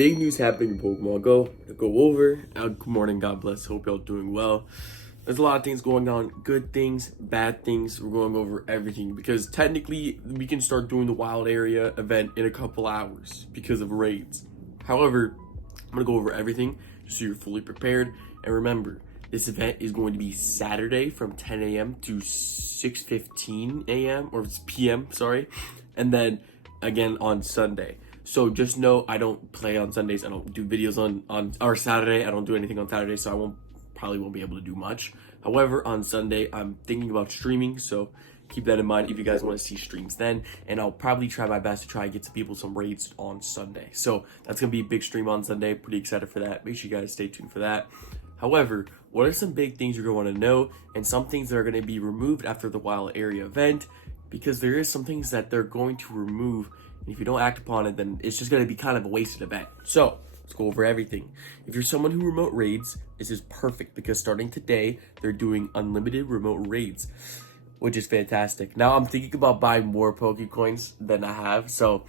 big news happening in Pokemon Go to go over. Good morning, God bless. Hope y'all doing well. There's a lot of things going on, good things, bad things. We're going over everything because technically we can start doing the wild area event in a couple hours because of raids. However, I'm gonna go over everything just so you're fully prepared. And remember, this event is going to be Saturday from 10 a.m. to 6:15 a.m. or p.m. Sorry, and then again on Sunday. So just know I don't play on Sundays. I don't do videos on or Saturday. I don't do anything on Saturday, so I probably won't be able to do much. However, on Sunday, I'm thinking about streaming, so keep that in mind if you guys want to see streams then. And I'll probably try my best to try and get some people some raids on Sunday. So that's going to be a big stream on Sunday. Pretty excited for that. Make sure you guys stay tuned for that. However, what are some big things you're going to want to know and some things that are going to be removed after the wild area event? Because there is some things that they're going to remove, and if you don't act upon it, then it's just going to be kind of a wasted event. So let's go over everything. If you're someone who remote raids, this is perfect because starting today, they're doing unlimited remote raids, which is fantastic. Now I'm thinking about buying more Pokecoins than I have, so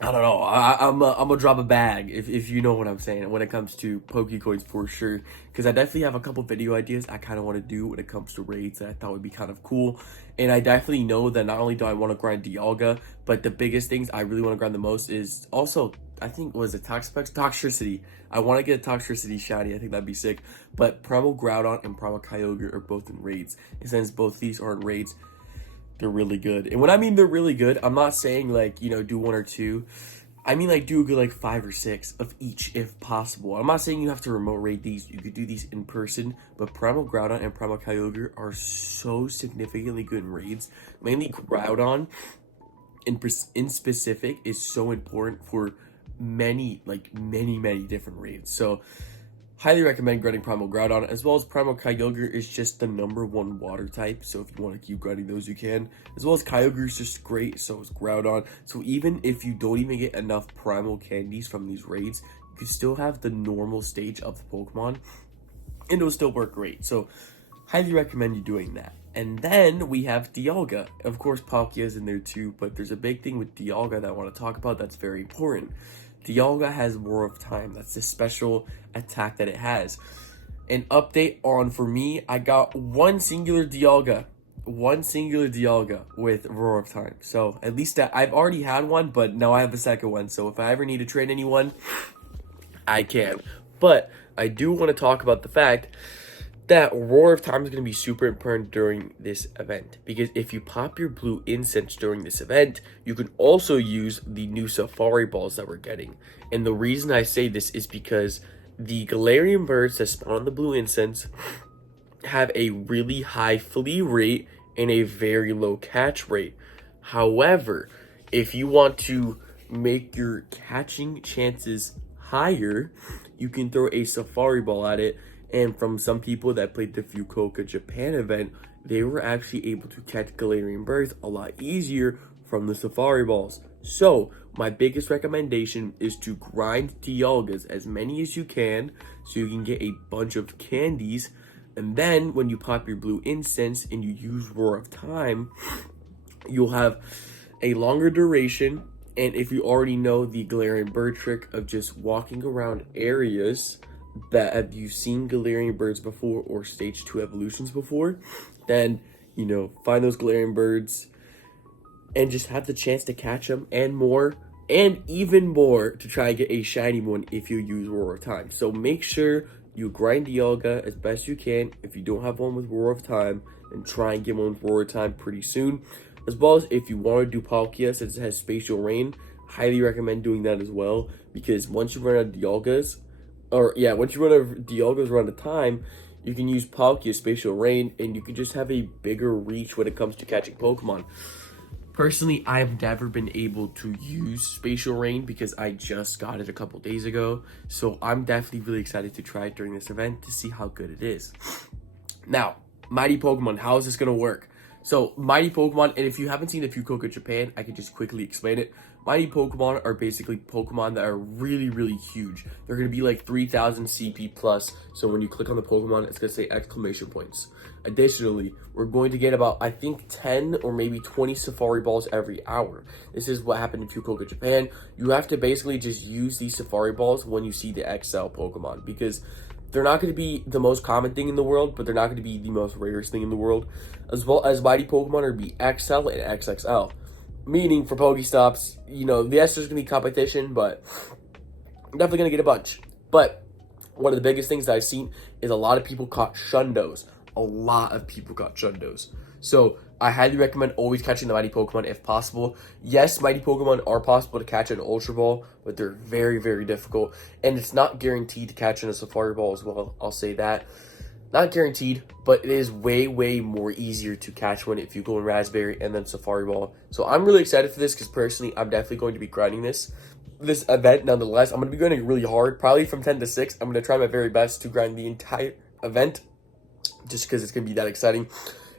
I don't know. I'm gonna drop a bag if you know what I'm saying when it comes to Pokecoins for sure. Because I definitely have a couple video ideas I kind of want to do when it comes to raids that I thought would be kind of cool. And I definitely know that not only do I want to grind Dialga, but the biggest things I really want to grind the most is also, I think, was it Toxicity. I want to get a Toxicity shiny. I think that'd be sick. But Primal Groudon and Primal Kyogre are both in raids. And since both these are in raids, they're really good. And when I mean they're really good, I'm not saying like, do one or two. I mean like do a good like 5 or 6 of each if possible. I'm not saying you have to remote raid these. You could do these in person, but Primal Groudon and Primal Kyogre are so significantly good in raids. Mainly Groudon in specific is so important for many different raids. So highly recommend grinding Primal Groudon, as well as Primal Kyogre is just the #1 water type, so if you want to keep grinding those, you can. As well as Kyogre is just great, so is Groudon. So even if you don't even get enough Primal candies from these raids, you can still have the normal stage of the Pokemon, and it'll still work great. So highly recommend you doing that. And then we have Dialga. Of course, Palkia is in there too, but there's a big thing with Dialga that I want to talk about that's very important. Dialga has Roar of Time. That's the special attack that it has. An update on, for me, I got one singular Dialga with Roar of Time. So at least I've already had one, but now I have a second one. So if I ever need to train anyone, I can. But I do want to talk about the fact that Roar of Time is going to be super important during this event, because if you pop your blue incense during this event, you can also use the new safari balls that we're getting. And the reason I say this is because the Galarian birds that spawn on the blue incense have a really high flee rate and a very low catch rate. However, if you want to make your catching chances higher, you can throw a safari ball at it. And from some people that played the Fukuoka Japan event, they were actually able to catch Galarian birds a lot easier from the safari balls. So my biggest recommendation is to grind Dialgas as many as you can so you can get a bunch of candies. And then when you pop your blue incense and you use Roar of Time, you'll have a longer duration. And if you already know the Galarian bird trick of just walking around areas that have you seen Galarian birds before or stage 2 evolutions before, then find those Galarian birds and just have the chance to catch them, and more, and even more, to try and get a shiny one if you use Roar of Time. So make sure you grind Dialga as best you can. If you don't have one with Roar of Time, then try and get one with Roar of Time pretty soon. As well as if you want to do Palkia, since it has Spatial Rain, highly recommend doing that as well, because once you run out of Dialgas, once you run out of Dialgas run out of time, you can use Palkia Spatial Rain, and you can just have a bigger reach when it comes to catching Pokemon. Personally, I've never been able to use Spatial Rain because I just got it a couple days ago. So I'm definitely really excited to try it during this event to see how good it is. Now, Mighty Pokemon, how is this going to work? So, Mighty Pokemon, and if you haven't seen the Fukuoka Japan, I can just quickly explain it. Mighty Pokemon are basically Pokemon that are really, really huge. They're going to be like 3,000 CP plus. So when you click on the Pokemon, it's going to say exclamation points. Additionally, we're going to get about, I think, 10 or maybe 20 Safari Balls every hour. This is what happened in Fukuoka, Japan. You have to basically just use these Safari Balls when you see the XL Pokemon, because they're not going to be the most common thing in the world, but they're not going to be the most rarest thing in the world. As well as Mighty Pokemon are be XL and XXL. Meaning for Pokestops, yes, there's going to be competition, but I'm definitely going to get a bunch. But one of the biggest things that I've seen is a lot of people caught Shundos. A lot of people got Shundos. So I highly recommend always catching the Mighty Pokemon if possible. Yes, Mighty Pokemon are possible to catch in Ultra Ball, but they're very, very difficult. And it's not guaranteed to catch in a Safari Ball as well, I'll say that. Not guaranteed, but it is way, way more easier to catch one if you go in Raspberry and then Safari Ball. So I'm really excited for this because personally, I'm definitely going to be grinding this event nonetheless. I'm going to be grinding really hard, probably from 10 to 6. I'm going to try my very best to grind the entire event just because it's going to be that exciting.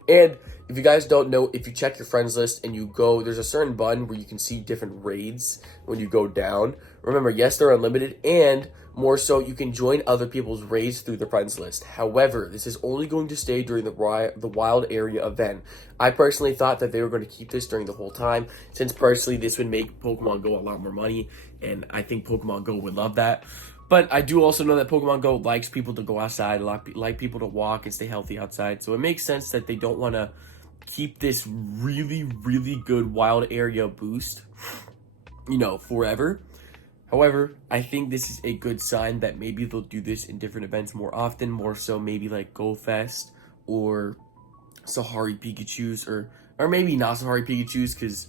And if you guys don't know, if you check your friends list and you go, there's a certain button where you can see different raids when you go down. Remember, yes, they're unlimited, and more so, you can join other people's raids through the friends list. However, this is only going to stay during the wild area event. I personally thought that they were going to keep this during the whole time, since personally this would make Pokemon Go a lot more money, and I think Pokemon Go would love that. But I do also know that Pokemon Go likes people to go outside, like people to walk and stay healthy outside. So it makes sense that they don't want to keep this really, really good wild area boost, forever. However, I think this is a good sign that maybe they'll do this in different events more often, more so maybe like Go Fest or Safari Pikachus, or maybe not Safari Pikachus, because,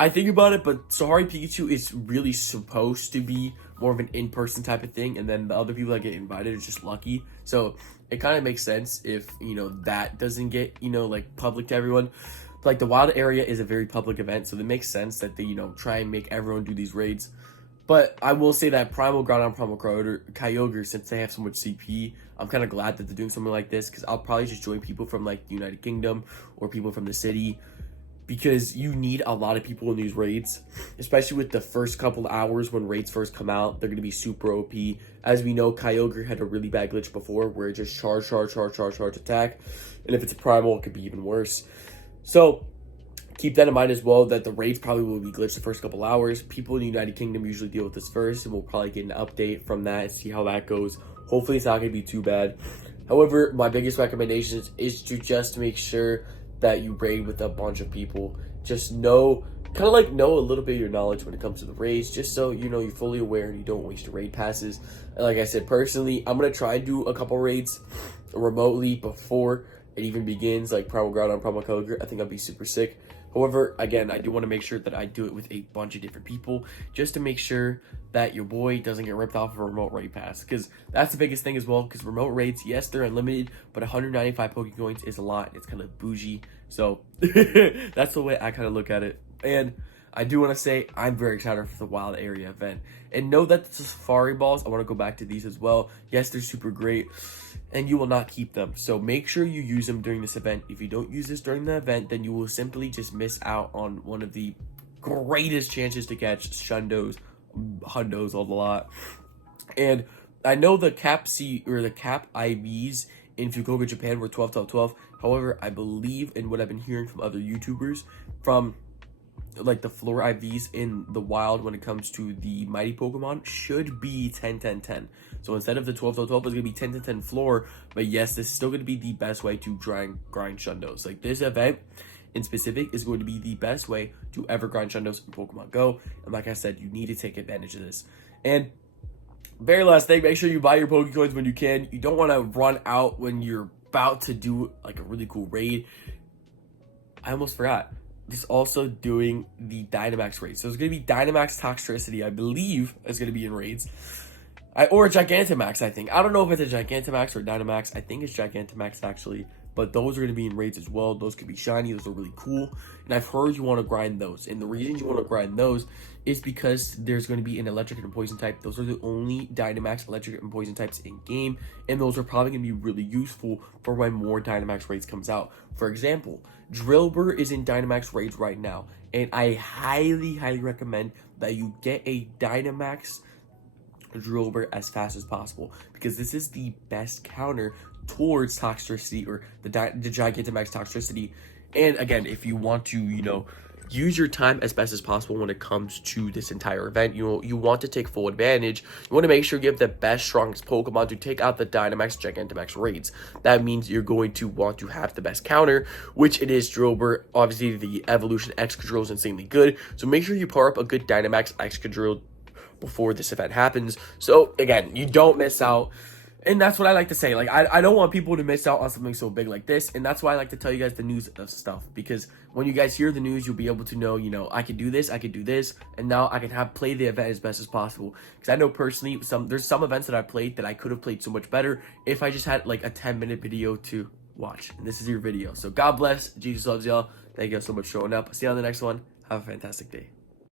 I think about it, but Safari Pikachu is really supposed to be more of an in-person type of thing, and then the other people that get invited are just lucky. So it kind of makes sense if, that doesn't get, public to everyone. Like, the wild area is a very public event, so it makes sense that they, try and make everyone do these raids. But I will say that Primal Groudon, Primal Kyogre, since they have so much CP, I'm kind of glad that they're doing something like this, because I'll probably just join people from, like, the United Kingdom or people from the city, because you need a lot of people in these raids, especially with the first couple of hours when raids first come out. They're going to be super OP. As we know, Kyogre had a really bad glitch before where it just charge attack. And if it's a primal, it could be even worse. So keep that in mind as well, that the raids probably will be glitched the first couple hours. People in the United Kingdom usually deal with this first, and we'll probably get an update from that and see how that goes. Hopefully it's not going to be too bad. However, my biggest recommendation is to just make sure that you raid with a bunch of people. Just know a little bit of your knowledge when it comes to the raids, just so you're fully aware and you don't waste your raid passes. And like I said, personally, I'm gonna try and do a couple raids remotely before it even begins, like Primal Groudon, Primal Kyogre. I think I'd be super sick. However, again, I do want to make sure that I do it with a bunch of different people, just to make sure that your boy doesn't get ripped off of a remote raid pass, because that's the biggest thing as well, because remote raids, yes, they're unlimited, but 195 Pokecoins is a lot. It's kind of bougie, so that's the way I kind of look at it. And I do want to say I'm very excited for the wild area event, and know that the Safari Balls, I want to go back to these as well. Yes, they're super great, and you will not keep them, so make sure you use them during this event. If you don't use this during the event, then you will simply just miss out on one of the greatest chances to catch Shundos, Hundos, a lot. And I know the cap IVs in Fukuoka, Japan were 12, 12, 12. However, I believe in what I've been hearing from other YouTubers, from like the floor IVs in the wild when it comes to the mighty Pokemon should be 10, 10, 10. So instead of the 12, 12, 12, it's going to be 10, 10, 10 floor. But yes, this is still going to be the best way to grind Shundos. Like, this event in specific is going to be the best way to ever grind Shundos in Pokemon Go. And like I said, you need to take advantage of this. And very last thing, make sure you buy your Pokecoins when you can. You don't want to run out when you're about to do like a really cool raid. I almost forgot. This also doing the Dynamax raid. So it's going to be Dynamax Toxicity, I believe, is going to be in raids. Or Gigantamax, I think. I don't know if it's a Gigantamax or Dynamax. I think it's Gigantamax, actually. But those are going to be in raids as well. Those could be shiny. Those are really cool. And I've heard you want to grind those. And the reason you want to grind those is because there's going to be an electric and poison type. Those are the only Dynamax electric and poison types in game. And those are probably going to be really useful for when more Dynamax raids comes out. For example, Drillbur is in Dynamax raids right now. And I highly recommend that you get a Dynamax Drillbur as fast as possible, because this is the best counter towards toxicity, or the Gigantamax toxicity. And again, if you want to, use your time as best as possible when it comes to this entire event, you want to take full advantage. You want to make sure you have the best, strongest Pokemon to take out the Dynamax, Gigantamax raids. That means you're going to want to have the best counter, which it is Drillbur. Obviously, the evolution Excadrill is insanely good, so make sure you power up a good Dynamax Excadrill before this event happens, so again, you don't miss out. And that's what I like to say. Like, I don't want people to miss out on something so big like this, and that's why I like to tell you guys the news of stuff, because when you guys hear the news, you'll be able to know, I can do this, and now I can play the event as best as possible. Because I know personally, there's some events that I played that I could have played so much better if I just had like a 10-minute video to watch, and this is your video. So God bless, Jesus loves y'all. Thank you guys so much for showing up. See you on the next one. Have a fantastic day.